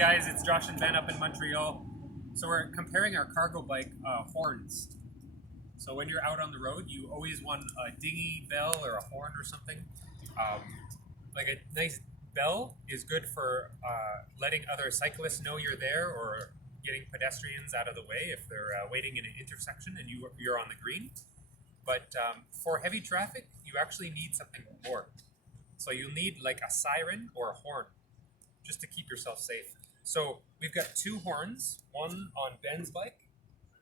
guys, it's Josh and Ben up in Montreal. So we're comparing our cargo bike horns. So when you're out on the road, you always want a dingy bell or a horn or something. Like a nice bell is good for letting other cyclists know you're there, or getting pedestrians out of the way if they're waiting in an intersection and you're on the green. But for heavy traffic, you actually need something more. So you'll need like a siren or a horn just to keep yourself safe. So we've got two horns, one on Ben's bike.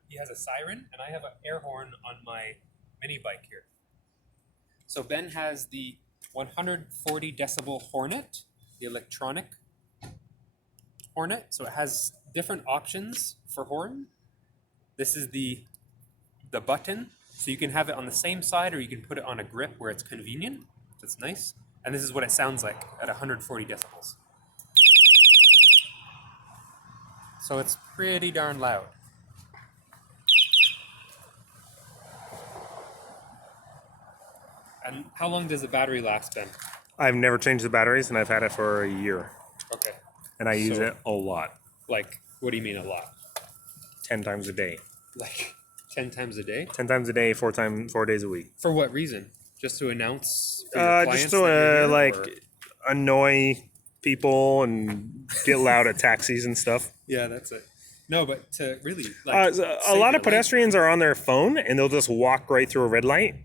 He has a siren, and I have an air horn on my mini bike here. So Ben has the 140 decibel Hornet, the electronic Hornet. So it has different options for horn. This is the button. So you can have it on the same side, or you can put it on a grip where it's convenient. That's nice. And this is what it sounds like at 140 decibels. So it's pretty darn loud. And how long does the battery last, Ben? I've never changed the batteries, and I've had it for a year. Okay. And I use it a lot. Like, what do you mean a lot? 10 times a day. Like 10 times a day? 10 times a day, 4 days a week. For what reason? Just to announce for your clients just to that you're here, or? Annoy people and get loud at taxis and stuff. Yeah, that's it. No, but to really like a lot of pedestrians are on their phone, and they'll just walk right through a red light,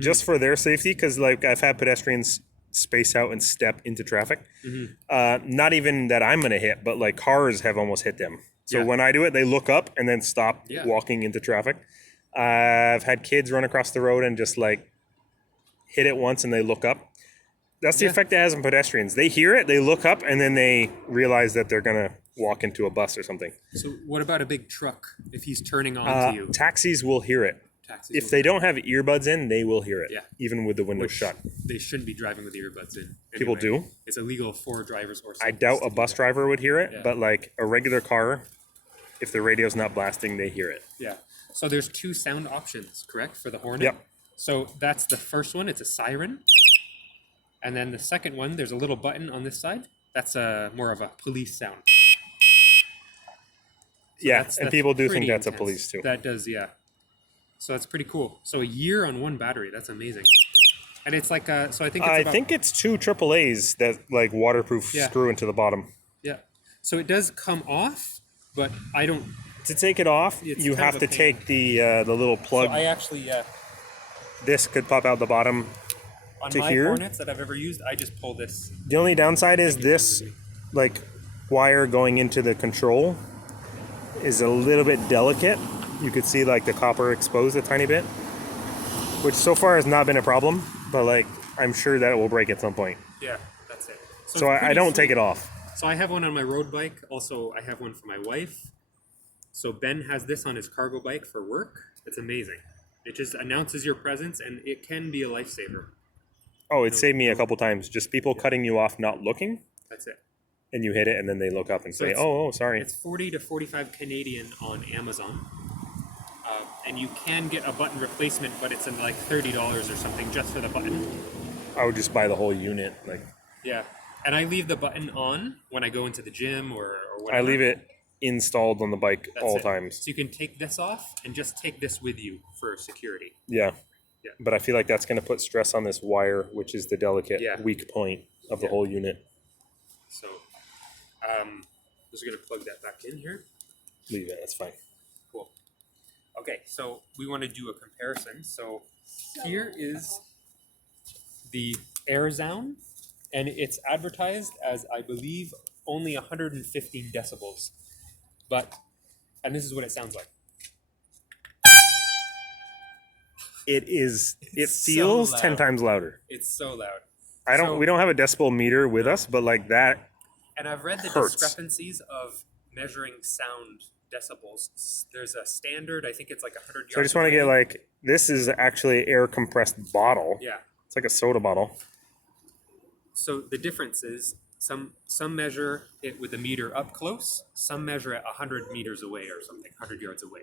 just for their safety. Because like I've had pedestrians space out and step into traffic. Not even that I'm gonna hit, but like cars have almost hit them. So when I do it, they look up and then stop walking into traffic. I've had kids run across the road and just like hit it once, and they look up. That's the effect it has on pedestrians. They hear it, they look up, and then they realize that they're gonna walk into a bus or something. So what about a big truck if he's turning on to you? Taxis will hear it. If they don't have earbuds in, they will hear it, even with the windows shut. They shouldn't be driving with earbuds in. Anyway, people do. It's illegal for drivers or I doubt a bus driver would hear it, but like a regular car, if the radio's not blasting, they hear it. Yeah. So there's two sound options, correct, for the Hornet? Yep. So that's the first one. It's a siren. And then the second one, there's a little button on this side. That's more of a police sound. So that's people do think that's intense. a police too. That does, yeah. So that's pretty cool. So a year on one battery. That's amazing. And it's like, so I think it's I think it's two AAAs that like waterproof screw into the bottom. Yeah. So it does come off, but I don't. To take it off, you have to take the little plug. So I actually, this could pop out the bottom on to my here. Hornets that I've ever used, I just pull this. The only downside is this, like, wire going into the control is a little bit delicate. You could see like the copper exposed a tiny bit, which so far has not been a problem, but like I'm sure that it will break at some point. Yeah, that's it. So I don't take it off. So I have one on my road bike. Also, I have one for my wife. So Ben has this on his cargo bike for work. It's amazing. It just announces your presence, and it can be a lifesaver. Oh, it saved me a couple times. Just people cutting you off, not looking. That's it. And you hit it, and then they look up and say, "Oh, sorry." It's 40 to 45 Canadian on Amazon. And you can get a button replacement, but it's in like $30 or something just for the button. I would just buy the whole unit, like. Yeah, and I leave the button on when I go into the gym or whatever. I leave it installed on the bike all times. So you can take this off and just take this with you for security. Yeah. But I feel like that's going to put stress on this wire, which is the delicate, weak point of the whole unit. So, I'm just going to plug that back in here. Leave it. That's fine. Cool. Okay, so we want to do a comparison. So here is the AirZound, and it's advertised as, I believe, only 115 decibels. And this is what it sounds like. It feels so 10 times louder. It's so loud. We don't have a decibel meter with us, but like that. And I've read the discrepancies of measuring sound decibels. There's a standard, I think it's like 100 yards. So I just want to get like, this is actually air compressed bottle. Yeah. It's like a soda bottle. So the difference is some measure it with a meter up close, some measure it 100 meters away or something, 100 yards away.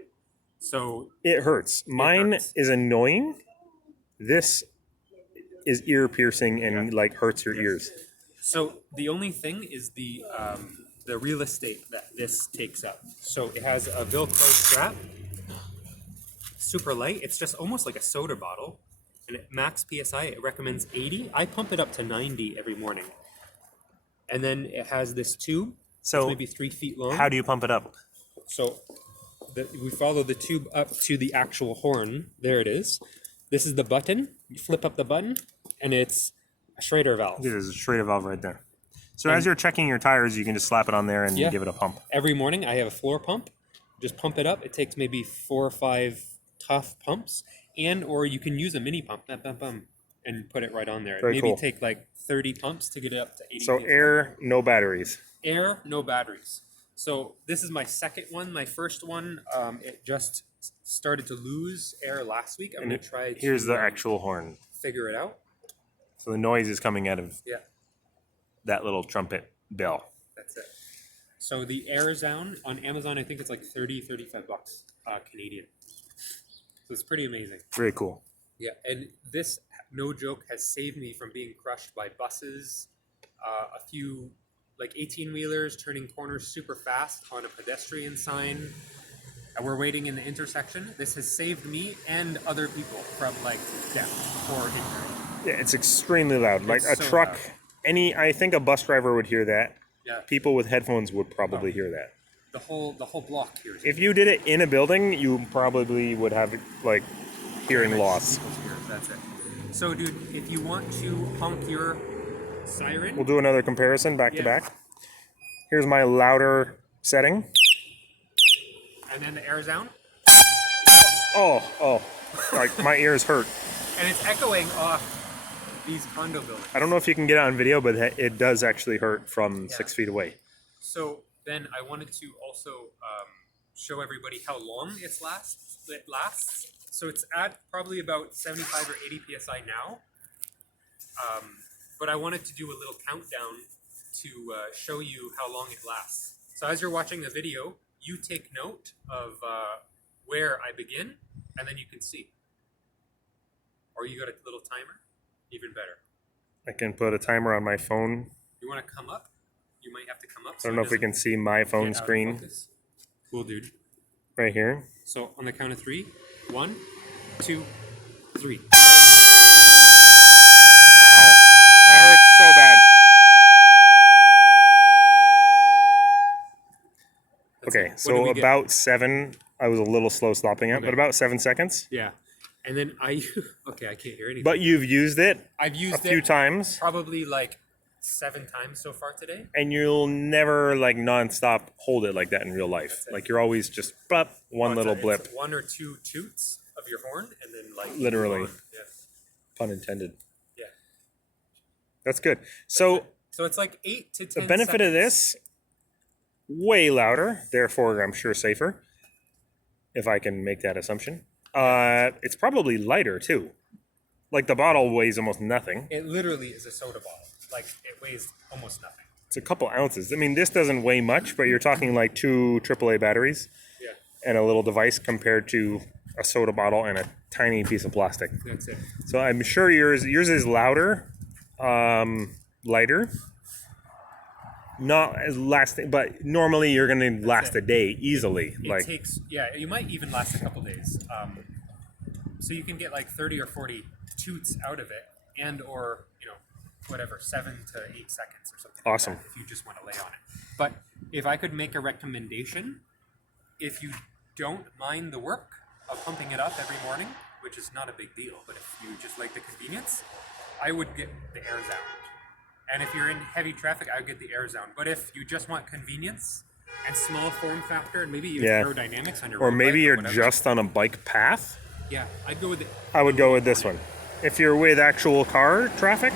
So it hurts. Mine is annoying. This is ear piercing and like hurts your ears. So the only thing is the real estate that this takes up. So it has a Velcro strap, super light. It's just almost like a soda bottle. And at max PSI, it recommends 80. I pump it up to 90 every morning. And then it has this tube, So maybe 3 feet long. how do you pump it up? So we follow the tube up to the actual horn. There it is. This is the button. You flip up the button, and it's a Schrader valve. There's a Schrader valve right there. So as you're checking your tires, you can just slap it on there and give it a pump. Every morning, I have a floor pump. Just pump it up. It takes maybe 4 or 5 tough pumps, or you can use a mini pump, and put it right on there. Very Maybe cool. take like 30 pumps to get it up to 80. So air, no batteries. Air, no batteries. So this is my second one. My first one, it just started to lose air last week. I'm going to try to Here's the actual horn. figure it out. So the noise is coming out of Yeah, that little trumpet bell. that's it. So the AirZound on Amazon, I think it's like 30, 35 bucks Canadian. So it's pretty amazing. Very cool. Yeah, and this, no joke, has saved me from being crushed by buses, a few like 18-wheelers turning corners super fast on a pedestrian sign. And we're waiting in the intersection. This has saved me and other people from like death or injury. Yeah, it's extremely loud. Like It's a so truck, loud. I think a bus driver would hear that. Yeah, People with headphones would probably hear that. the whole block here. If you did it in a building, you probably would have like hearing loss. That's it. So, dude, if you want to honk your siren, We'll do another comparison back to Yeah. back. Here's my louder setting. and then the AirZound, Oh, like my ears hurt. and it's echoing off these condo buildings. I don't know if you can get it on video, but it does actually hurt from 6 feet away. So then I wanted to also show everybody how long it lasts. So it's at probably about 75 or 80 psi now. But I wanted to do a little countdown to show you how long it lasts. So as you're watching the video, you take note of where I begin, and then you can see. Or you got a little timer, even better. I can put a timer on my phone. You want to come up? You might have to come up. I don't know if we can see my phone screen Cool, dude. right here. So on the count of 3, 1, 2, 3. That hurts so bad. Okay, What do so we get? about 7. I was a little slow stopping it, but about 7 seconds. Yeah. And then okay, I can't hear anything. But you've used it I've a used few it times, probably like 7 times so far today. and you'll never like nonstop hold it like that in real life. it. Like you're always just one little It's blip, 1 or 2 toots of your horn, and then like Literally. on. Yeah. pun intended. Yeah. That's good. So So it's like 8 to 10 the benefit of seconds. this, way louder, therefore I'm sure safer, if I can make that assumption. It's probably lighter too. Like the bottle weighs almost nothing. It literally is a soda bottle. Like it weighs almost nothing. It's a couple ounces. I mean, this doesn't weigh much, but you're talking like 2 AAA batteries Yeah. and a little device compared to a soda bottle and a tiny piece of plastic. That's it. So I'm sure yours is louder, lighter, not as lasting, but normally you're going to last a day easily. It takes, you might even last a couple days. So you can get like 30 or 40 toots out of it, and or whatever, 7 to 8 seconds or something. Awesome. Like that, if you just want to lay on it. But if I could make a recommendation, if you don't mind the work of pumping it up every morning, which is not a big deal, but if you just like the convenience, I would get the AirZound. And if you're in heavy traffic, I would get the AirZound. But if you just want convenience and small form factor, and maybe even aerodynamics on your or road maybe bike you're whatever, just on a bike path. yeah, I'd go with it. I would go with this one. If you're with actual car traffic,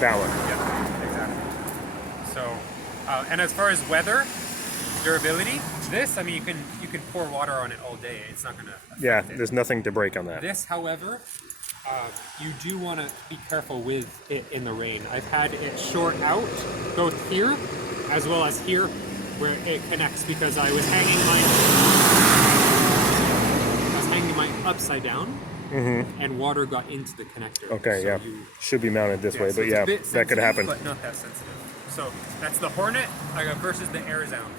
that one. Yeah, exactly. So, and as far as weather, durability, this, I mean, you can pour water on it all day. It's not gonna. Yeah, affect it. there's nothing to break on that. This, however, you do want to be careful with it in the rain. I've had it short out, both here as well as here, where it connects, because I was hanging mine upside down, and water got into the connector. Okay, So yeah. Should be mounted this way, so but it's a yeah, bit that could sensitive, happen. but not that sensitive. So that's the Hornet versus the AirZound.